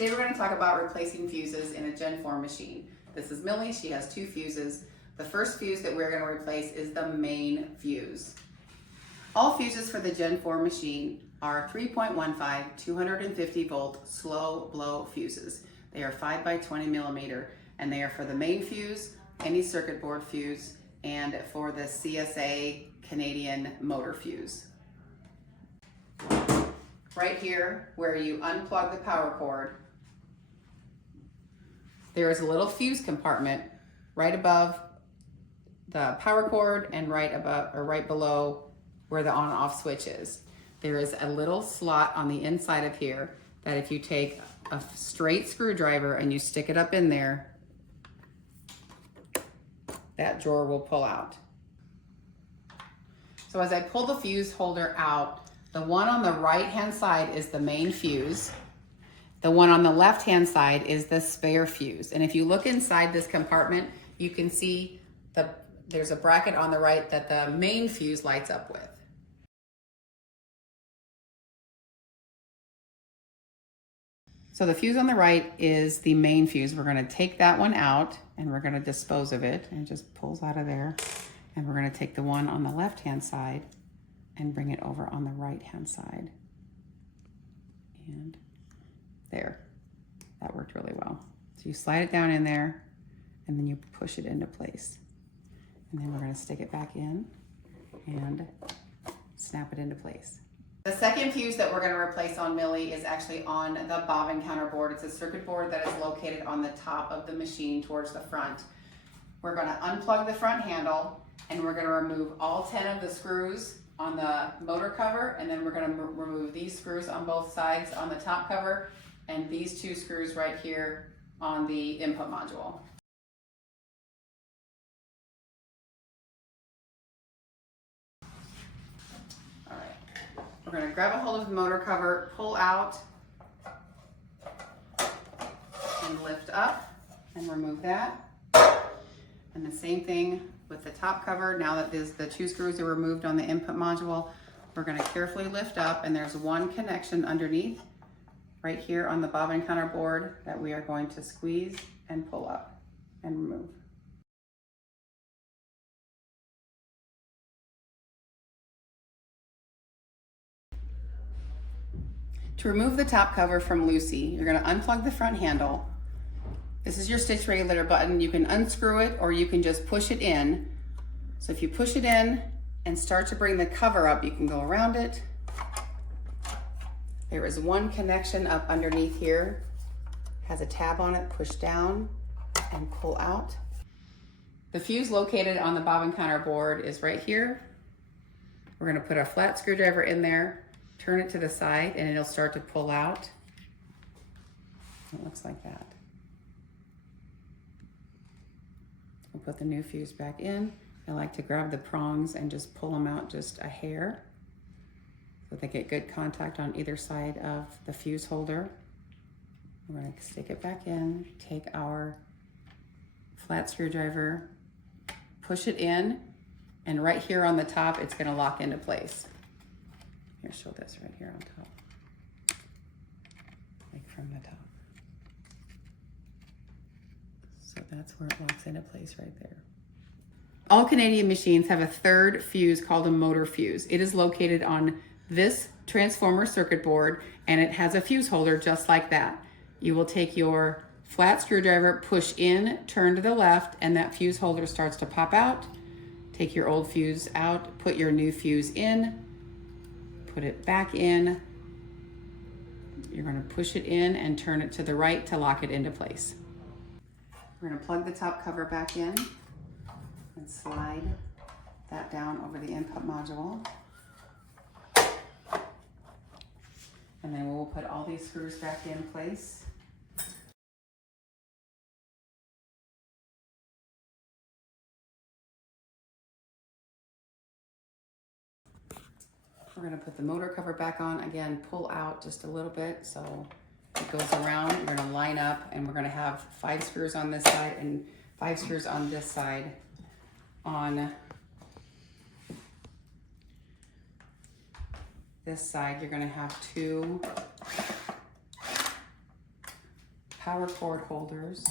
Today we're going to talk about replacing fuses in a Gen 4 machine. This is Millie. She has 2 fuses. The first fuse that we're going to replace is the main fuse. All fuses for the Gen 4 machine are 3.15 250 volt slow blow fuses. They are 5 by 20 millimeter, and they are for the main fuse, any circuit board fuse, and for the CSA Canadian motor fuse. Right here, where you unplug the power cord, there is a little fuse compartment right above the power cord and right above or right below where the on-off switch is. There is a little slot on the inside of here that if you take a straight screwdriver and you stick it up in there, that drawer will pull out. So as I pull the fuse holder out, the one on the right-hand side is the main fuse. The one on the left-hand side is the spare fuse. And if you look inside this compartment, you can see there's a bracket on the right that the main fuse lights up with. So the fuse on the right is the main fuse. We're going to take that one out and we're going to dispose of it, and it just pulls out of there. And we're going to take the one on the left-hand side and bring it over on the right-hand side. And there, that worked really well. So you slide it down in there and then you push it into place. And then we're going to stick it back in and snap it into place. The second fuse that we're going to replace on Millie is actually on the bobbin counter board. It's a circuit board that is located on the top of the machine towards the front. We're going to unplug the front handle and we're going to remove all 10 of the screws on the motor cover, and then we're going to remove these screws on both sides on the top cover and these 2 screws right here on the input module. All right, we're going to grab a hold of the motor cover, pull out, and lift up and remove that. And the same thing with the top cover. Now that the 2 screws are removed on the input module, we're going to carefully lift up, and there's one connection underneath right here on the bobbin counter board that we are going to squeeze and pull up and remove. To remove the top cover from Lucy, you're going to unplug the front handle. This is your stitch regulator button. You can unscrew it or you can just push it in. So if you push it in and start to bring the cover up, you can go around it. There is one connection up underneath here, has a tab on it, push down and pull out. The fuse located on the bobbin counter board is right here. We're going to put a flat screwdriver in there, turn it to the side, and it'll start to pull out. It looks like that. We'll put the new fuse back in. I like to grab the prongs and just pull them out just a hair so they get good contact on either side of the fuse holder. We're going to stick it back in, take our flat screwdriver, push it in, and right here on the top, it's going to lock into place. Here, show this right here on top, like from the top. So that's where it locks into place right there. All Canadian machines have a third fuse called a motor fuse. It is located on this transformer circuit board, and it has a fuse holder just like that. You will take your flat screwdriver, push in, turn to the left, and that fuse holder starts to pop out. Take your old fuse out, put your new fuse in, put it back in. You're going to push it in and turn it to the right to lock it into place. We're going to plug the top cover back in and slide that down over the input module. And then we'll put all these screws back in place. We're going to put the motor cover back on. Again, pull out just a little bit so it goes around. We're going to line up, and we're going to have 5 screws on this side and 5 screws on this side. On this side, you're going to have 2 power cord holders.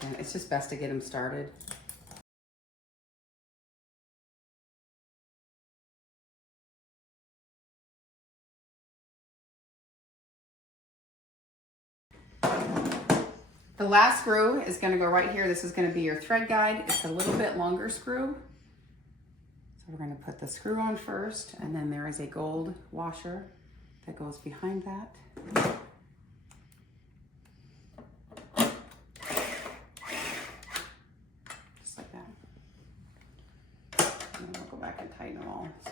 Again, it's just best to get them started. The last screw is going to go right here. This is going to be your thread guide. It's a little bit longer screw. So we're going to put the screw on first, and then there is a gold washer that goes behind that. Just like that. And then we'll go back and tighten them all. So